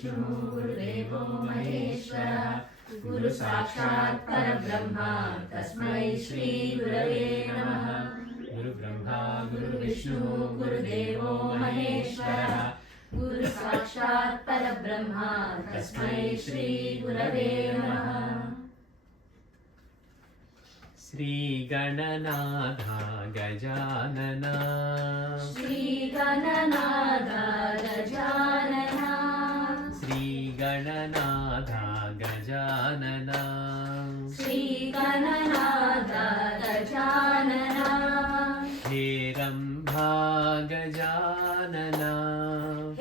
गुरुविष्णु गुरुदेवो महेश्वरः गुरु साक्षात् परब्रह्म तस्मै श्री गुरवे नमः। गुरु ब्रह्मा गुरुविष्णु गुरुदेवो महेश्वरः गुरु साक्षात् परब्रह्म तस्मै श्री गुरवे नमः। श्री गणनाथ गजानन श्री गणनाथ गजानन श्री गणनाथ गजानन श्री गणनाथ गजानन हेरम्बा गजानन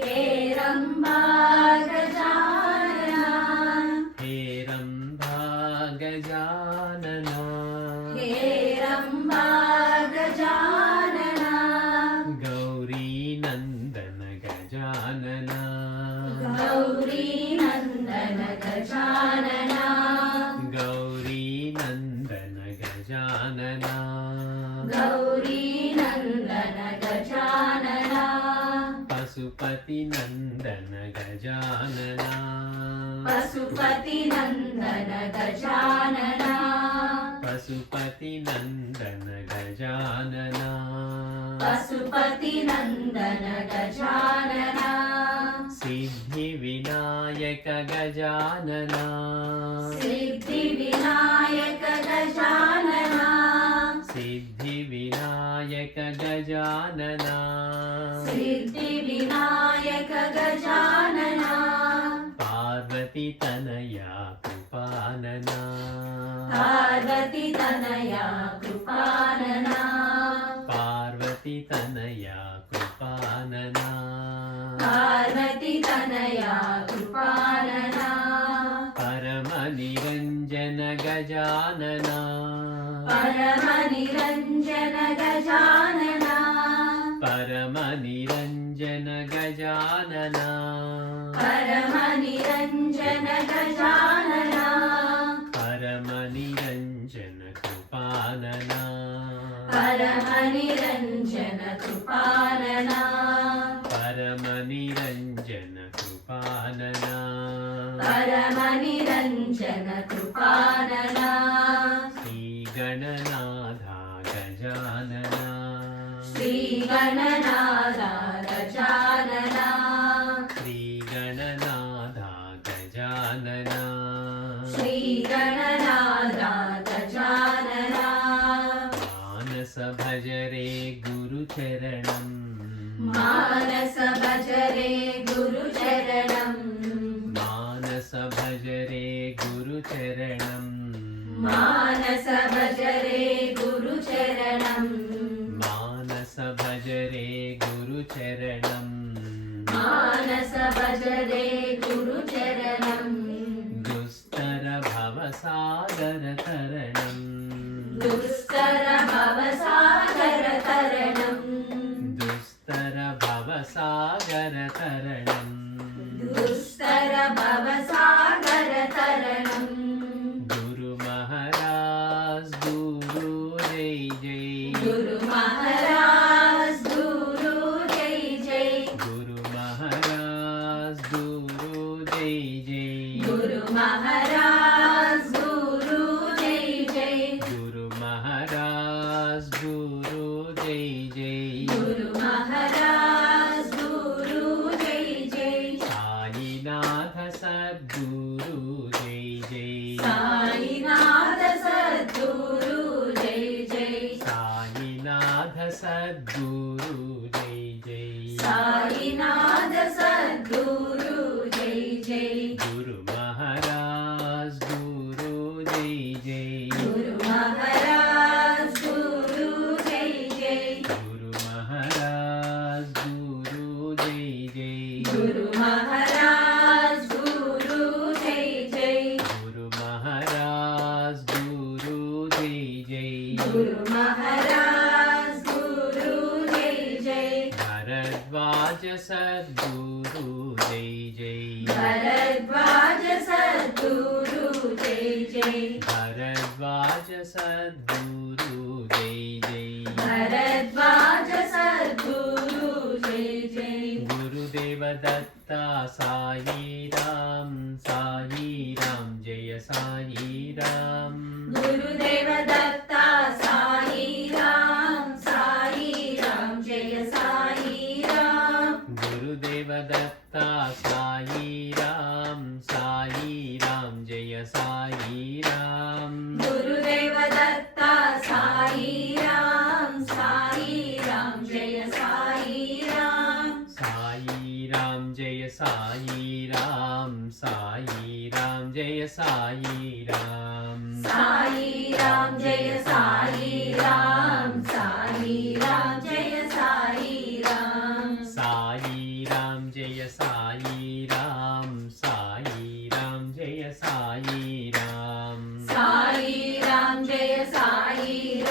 हेरम्बा गजानन हेरम्बा गजानन हेरम्बा गजानन गौरी नन्दन गजानन गौरी नन्दन गजानन गौरी नन्दन गजानन गौरी नन्दन गजानन पशुपति नन्दन गजानन पशुपति नन्दन गजानन पशुपति नन्दन गजानन पशुपति नन्दन गजानन सिद्धिविनायक गजानन सिद्धिविनायक गजानन सिद्धिविनायक गजानन सिद्धिविनायक गजानन पार्वती तनया कृपानन पार्वती तनया कृपानन पार्वती तनया कृपानन पार्वती तनया कृपानन परमनिरञ्जन गजानन परमनिरञ्जन गजानन परमनिरञ्जन गजानन परमनिरञ्जन गजानन परमनिरञ्जन कृपानन परमनिरञ्जन कृपानन परमनिरञ्जन कृपानन परमनिरञ्जन कृपानन श्रीगणनाथ गजानन श्रीगणनाथ गजानन श्रीगणनाथ गजानन श्रीगणनाथ गजानन मानस भजरे गुरुचरणं मानस भजरे गुरुचरणं मानस भजरे गुरुचरणं मानस भजरे गुरुचरणं मानस भजरे गुरुचरणं मानस भजरे गुरुचरणं दुस्तर भवसागर तरणं दुस्तर भवसागर तरणं दुस्तर भवसागर तरणं दुस्तर भवसागर तरणं गुरु महाराज गुरु जय जय गुरु महाराज गुरु जय जय गुरु महाराज गुरु जय जय गुरु महाराज गुरु जय जय गुरु महाराज गुरु जय जय गुरु महाराज गुरु जय जय साईनाथ सद्गुरु जय जय साईनाथ सद्गुरु जय जय साईनाथ सद्गुरु जय जय साईनाथ सद्गुरु जय जय गुरु महाराज गुरु जय जय गुरु महाराज गुरु जय जय गुरु महाराज गुरु जय जय गुरु महाराज गुरु जय जय गुरु महाराज गुरु जय जय गुरु महाराज गुरु जय जय भरद्वाज सद्गुरु जय जय भरद्वाज सद्गुरु जय जय भरद्वाज सद्गुरु जय जय भरद्वाज सद्गुरु जय जय गुरुदेव दत्त साई राम जय साई राम गुरुदेव दत्ता साई राम जय साई राम गुरुदेव दत्ता साई राम जय साई राम गुरुदेव दत्ता साई राम जय साई राम जय साई राम जय साई राम साई राम जय साई राम जय साई राम साई राम जय साई राम जय साई राम साई राम जय साई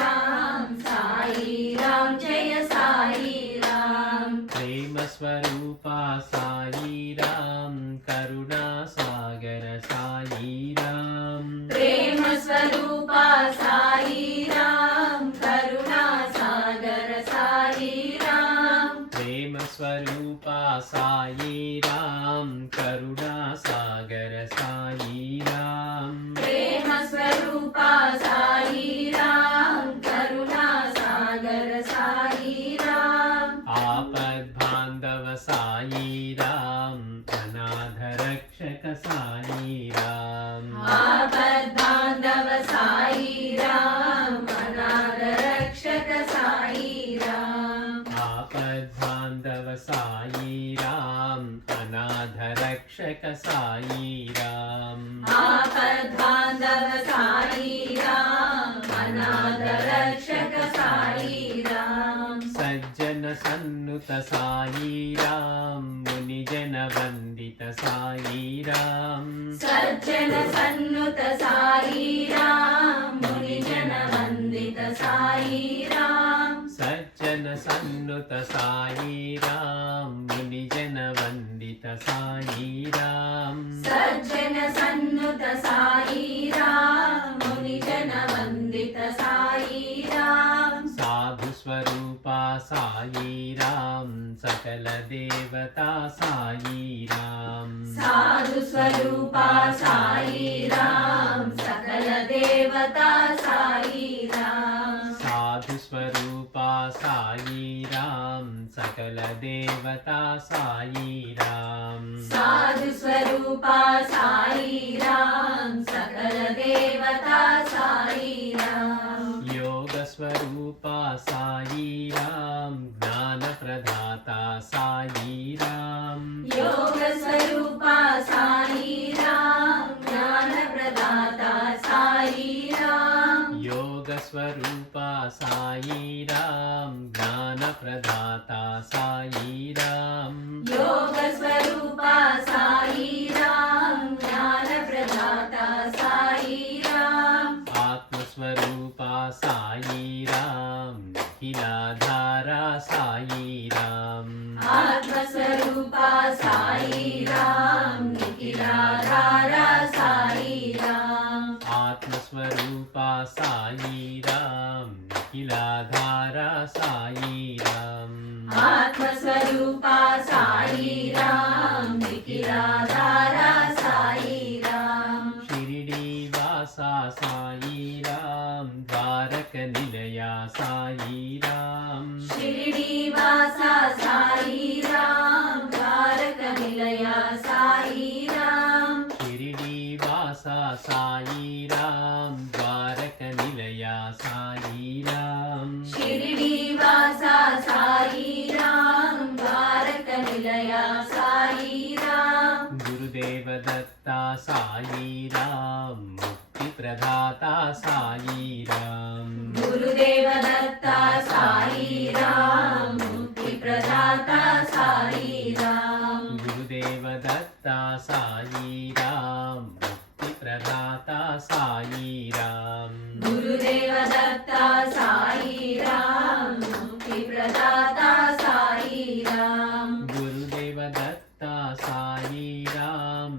राम जय साई राम प्रेम स्वरूपा साई राम करुणा सागर साई राम प्रेम स्वरूपा साई राम करुणा सागर साई राम प्रेम स्वरूपा साई राम करुणा सागर साई राम प्रेम स्वरूपा साई राम करुणा सागर साई राम आपद बांधव साई राम अनाथ रक्षक साई राम आपद बांधव साई राम अनाथ रक्षक साई राम आपद बांधव साई राम अनाथ रक्षक साई राम आपद बांधव साई राम अनाथ रक्षक साई राम सज्जन सन्नुत साई राम मुनिजन वंदित साई राम सज्जन सन्नुत साई राम मुनिजन वंदित साई राम सज्जन सन्नुत साई राम मुनिजन वंदित साई राम सज्जन सन्नुत साई राम मुनिजन वंदित साई राम साधु स्वरूपा साई राम सकल देवता साई राम साधु स्वरूपा साई राम सकल देवता साई राम साधु स्वरूपा साई राम सकल देवता साई राम साधु स्वरूपा साई राम सकल देवता साई राम योग स्वरूपा साई राम ज्ञान प्रदाता साई राम योग स्वरूपा साई राम ज्ञान प्रदाता साई राम योग स्वरूपा साई राम ज्ञान प्रदाता साई राम योग स्वरूपा साई राम ज्ञान प्रदाता साई राम आत्मस्वरूपा साई राम निखिलाधारा साई राम आत्मस्वरूपा साई राम निखिलाधारा साई राम आत्मस्वरूपा साई राम निखिलाधारा साई राम आत्मस्वरूपा साई राम निखिलाधारा साई राम शिरडी वासा साई राम द्वारक निलया साई राम शिरडी वासा साई राम द्वारक निलया साई राम शिरडी वासा साई राम द्वारक निलया साई राम शिरडी वासा साई राम द्वारक निलया साई राम गुरुदेव दत्ता साई राम मुक्ति प्रदाता साई राम गुरुदेव दत्ता साई राम मुक्ति प्रदाता साई राम गुरुदेव दत्ता साई राम मुक्ति प्रदाता साई राम गुरुदेव दत्ता साई राम मुक्ति प्रदाता साई राम गुरुदेव दत्ता साई राम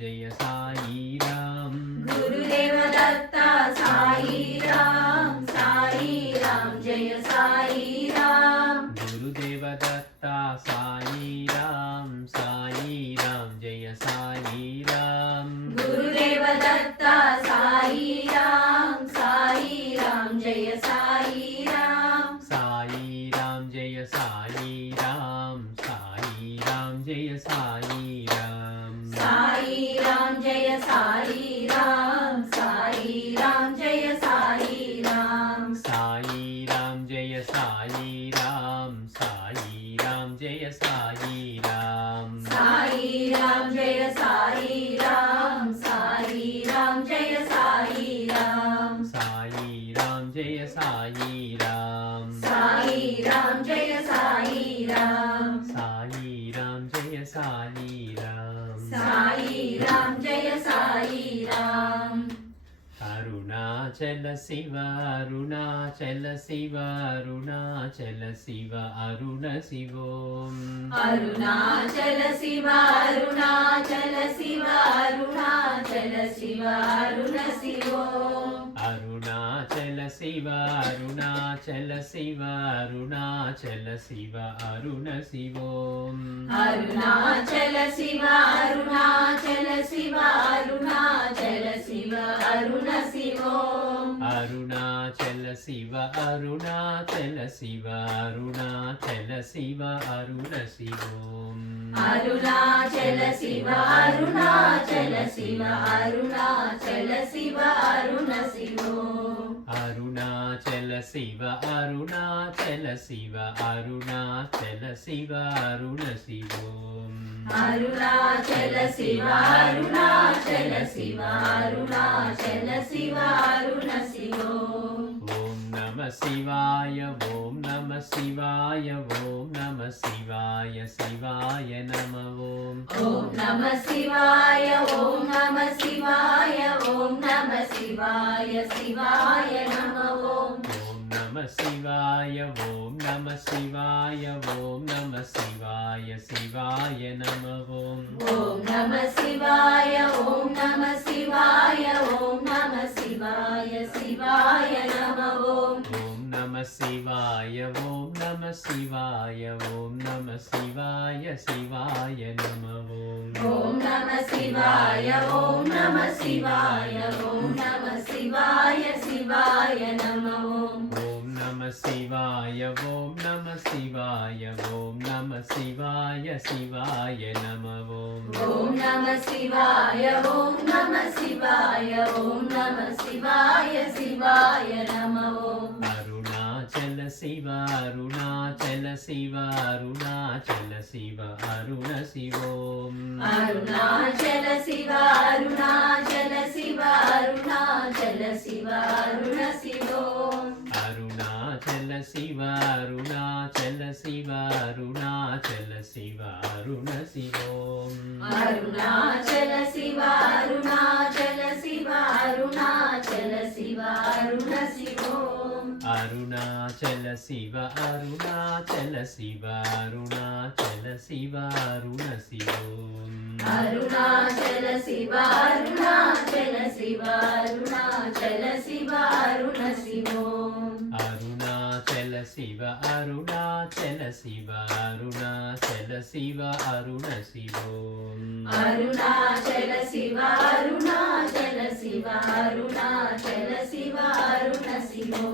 जय साई राम गुरुदेव दत्ता साई राम जय साई राम गुरुदेव दत्ता साई राम जय साई राम। साई राम जय साई राम, साई राम जय साई राम, साई राम जय साई राम, साई राम जय साई राम। साई राम जय साई राम, साई राम जय साई राम, साई राम जय साई राम। साई राम जय साई राम, साई राम जय साई राम। साई राम जय साई राम। अरुणाचल शिव अरुणाचल शिव अरुणाचल शिव अरुण शिवोम। अरुणाचल शिव अरुणाचल शिव अरुणाचल शिव अरुण शिवो, अरुणाचल शिव अरुणाचल शिव अरुणाचल शिव अरुण शिवोम। अरुणाचल शिव अरुणाचल शिव अरुणाचल शिव अरुण शिवो, अरुणाचल शिव अरुणाचल शिव अरुणाचल शिव अरुण शिवोम। अरुणाचल शिव अरुणाचल शिव अरुणाचल शिव अरुण शिवो, अरुणाचल शिव अरुणाचल शिव अरुणाचल शिव अरुण शिवोम। अरुणाचल शिव अरुणाचल शिव अरुणाचल शिव अरुण शिवो, ओम नमः शिवाय ओम नमः शिवाय ओम नमः शिवाय शिवाय नमः ओम। ओम नमः शिवाय ओम नमः शिवाय ओम नमः शिवाय शिवाय नमः ओम। ओम नमः शिवाय ओम नमः शिवाय ओम नमः शिवाय शिवाय नमः ओम। ओम नमः शिवाय ओम नमः शिवाय ओम नमः शिवाय शिवाय नमः ओम। ओम नमः शिवाय ओम नमः शिवाय ओम नमः शिवाय शिवाय नमः ओम। ओम नमः शिवाय ओम नमः शिवाय ओम नमः शिवाय शिवाय नमः ओम। ओम नमः शिवाय ओम नमः शिवाय ओम नमः शिवाय शिवाय नमः ओम। ओम नमः शिवाय ओम नमः शिवाय ओम नमः शिवाय शिवाय नमः ओम। अरुणाचल शिव अरुणाचल शिव अरुणाचल शिव अरुण शिवोम। अरुणाचल शिव अरुणाचल शिव अरुणाचल शिव अरुण शिवो, अरुणाचल शिव अरुणाचल शिव अरुणाचल शिव अरुण शिवोम। अरुणाचल शिव अरुणाचल शिव अरुणाचल शिव अरुण शिवो, अरुणाचल शिव अरुणाचल शिव अरुणाचल शिव अरुण शिवोम। अरुणाचल शिव अरुणाचल शिव अरुणाचल शिव अरुण शिवो, अरुणाचल शिव अरुणाचल शिव अरुणाचल शिव अरुण शिवोम। अरुणाचल शिव अरुणाचल शिव अरुणाचल शिव अरुण शिवो,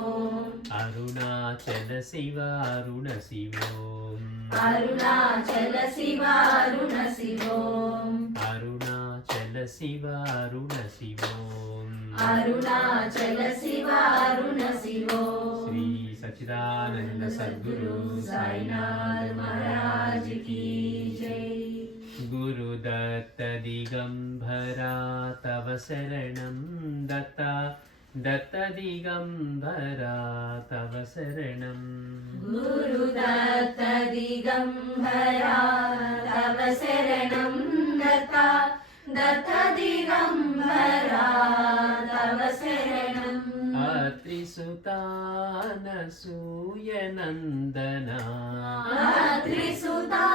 अरुणाचल शिव अरुण शिवोम। अरुणाचल शिव अरुण शिवो, अरुणाचल शिव अरुण शिवोम। अरुणाचल शिव अरुण शिवो। श्री सच्चिदानंद सद्गुरु साईनाथ महाराज की जय। गुरुदत्त दिगंबरा तव शरणं दत्ता दत्त दिगंबरा तव शरणं। गुरुदत्त दिगंबरा तव शरणं दत्ता दत्त दिगंबरा तव शरणं। अत्रिसुतानसूयनन्दना अत्रिसुतानसूयनन्दना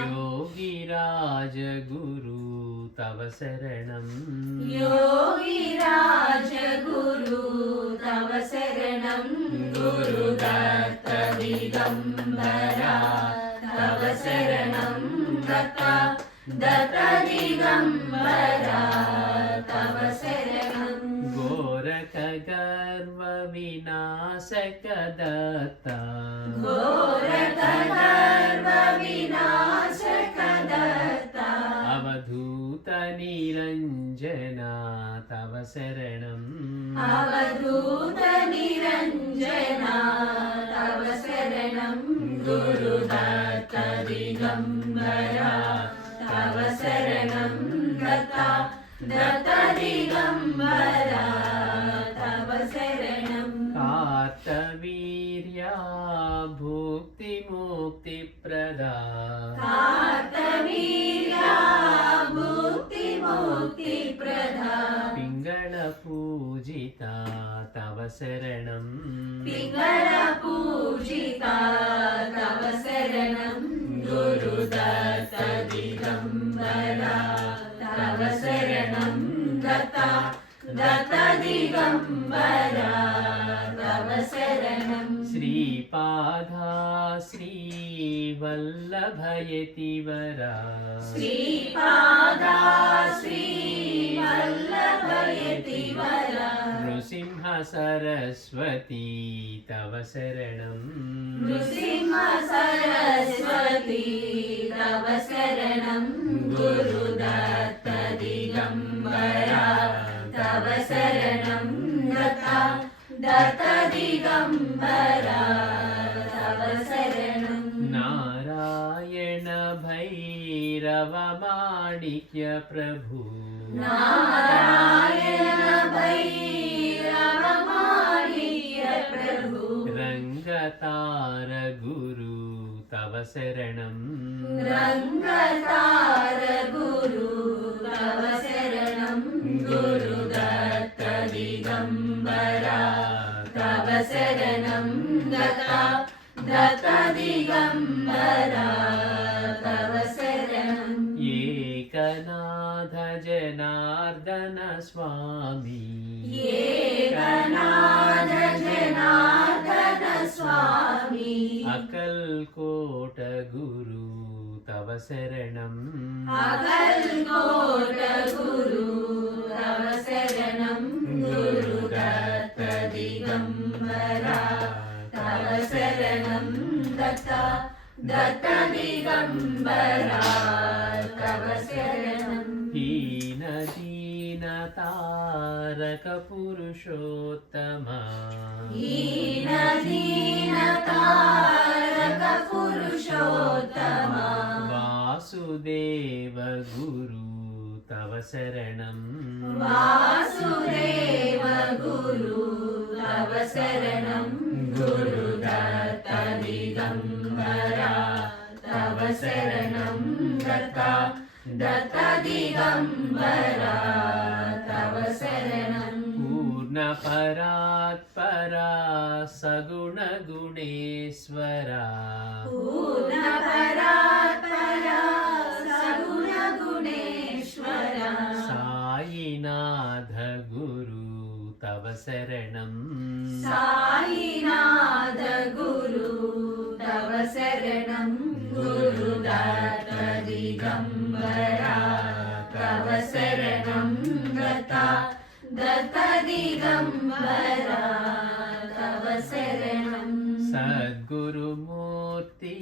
योगिराज गुरु तव शरणं। योगिराज गुरु तव शरणं। गुरुदत्त दिगंबरा तव शरणं दत्ता दत्त दिगंबरा तव शरणं। गोरख गर्व विनाशक दत्ता घोरक निरञ्जना तव शरणम् अवधूत निरञ्जना तव शरणं गुरुदत्त दिगम्बरा तव शरणं दत्ता दत्त दिगम्बरा तव शरणं कार्तवीर्या भुक्तिमुक्तिप्रदा कार्तवीर्या भुक्तिमुक्तिप्रदा पिङ्गळपूजिता तव शरणं पिङ्गळपूजिता तव शरणं गुरुदत्त दिगम्बरा तव शरणं दत्ता दत्त दिगम्बरा तव शरणं श्रीपादा श्रीवल्लभयतिवरा श्रीपादा श्रीवल्लभयतिवरा नृसिंह सरस्वती तव शरणं नृसिंह सरस्वती तव शरणं गुरुदत्त दिगम्बरा तव शरणं दत्ता दत्त दिगम्बरा तव शरणं नारायण भैरवमाणिक्य प्रभु नारायण भैरवमाणिक्य प्रभु रङ्गतार गुरु तव शरणं रङ्गतार गुरु तव शरणं गुरुदत्त दिगम्बरा तव शरणं दत्ता दत्त दिगम्बरा तव शरणं एकनाथ जनार्दन स्वामी एकनाथ जनार्दन स्वामी अकल्कोट गुरु तव शरणं अकल्कोट गुरु तव शरणं गुरुदत्त दिगम्बरा तव शरणं दत्ता दत्त दिगम्बरा तव शरणं हीनदीनतारक पुरुषोत्तमा हीनदीनतारक पुरुषोत्तमा वासुदेव गुरु तव शरणं वासुदेव गुरु तव शरणं गुरुदत्त दिगम्बरा तव शरणं दत्ता दत्त दिगम्बरा तव शरणं पूर्णपरात्परा सगुणगुणेश्वरा पूर्णपरात्परा सगुणगुणेश्वरा साईनाथ गुरु तव शरणं साईनाथ गुरु तव शरणं गुरुदत्त दिगम्बरा तव शरणं दत्ता दत्त दिगम्बरा तव शरणं सद्गुरुमूर्ति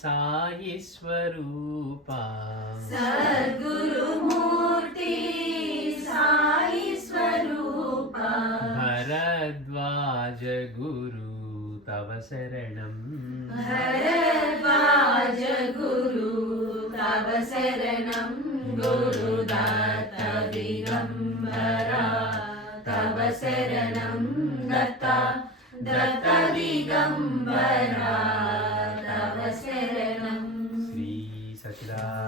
साई स्वरूपा सद्गुरुमूर्ति साई स्वरूपा भरद्वाज गुरु तव शरणं भरद्वाज गुरु तव शरणं गुरुदत्त दिगम्बरा तव शरणं दत्ता दत्त दिगम्बरा तव शरणं श्री सच्चिदानंद